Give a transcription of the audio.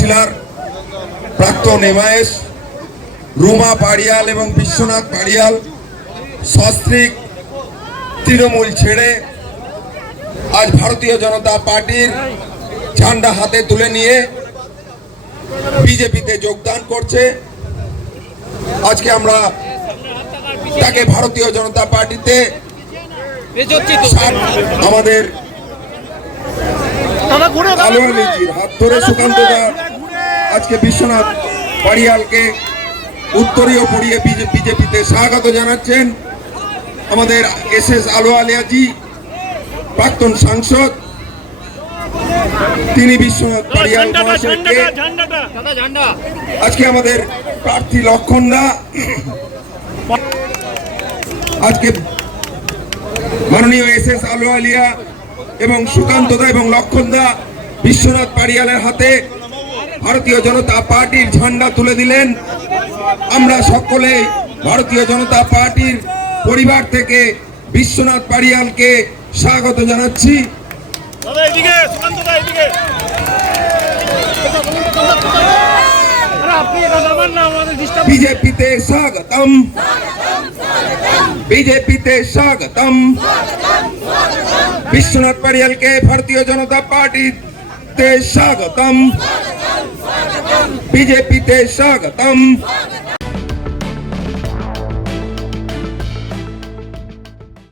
জেলার প্রাক্তন এমআইএস রুমা পাড়িয়াল এবং বিশ্বনাথ পাড়িয়াল সস্ত্রীক তৃণমূল ছেড়ে আজ ভারতীয় জনতা পার্টির ঝান্ডা হাতে তুলে নিয়ে বিজেপিতে যোগদান করছে। আজকে আমরা তাকে ভারতীয় জনতা পার্টিতে আমাদের আলোয়ালিজির হাত ধরে সুকান্ত দা আজকে বিশ্বনাথ পাড়িয়ালকে উত্তরীয় পড়িয়ে বিজেপিতে স্বাগত জানাচ্ছেন। আমাদের এসএস আলোয়ালিয়াজি প্রাক্তন সাংসদ, তিনি বিশ্বনাথ পাড়িয়াল মহাশয়কে আজকে আমাদের প্রার্থী লক্ষণ দা আজকে মাননীয় এসএস আলোয়ালিয়া এবং সুকান্ত দা এবং লক্ষণ দা বিশ্বনাথ পাড়িয়ালের হাতে ভারতীয় জনতা পার্টির ঝান্ডা তুলে দিলেন। আমরা সকলে ভারতীয় জনতা পার্টির পরিবার থেকে বিশ্বনাথ পাড়িয়ালকে স্বাগত জানাচ্ছি। বিজেপিতে স্বাগতম, বিজেপিতে স্বাগতম। বিশ্বনাথ পাড়িয়ালকে ভারতীয় জনতা পার্টিতে স্বাগতম, বিজেপিতে স্বাগতম।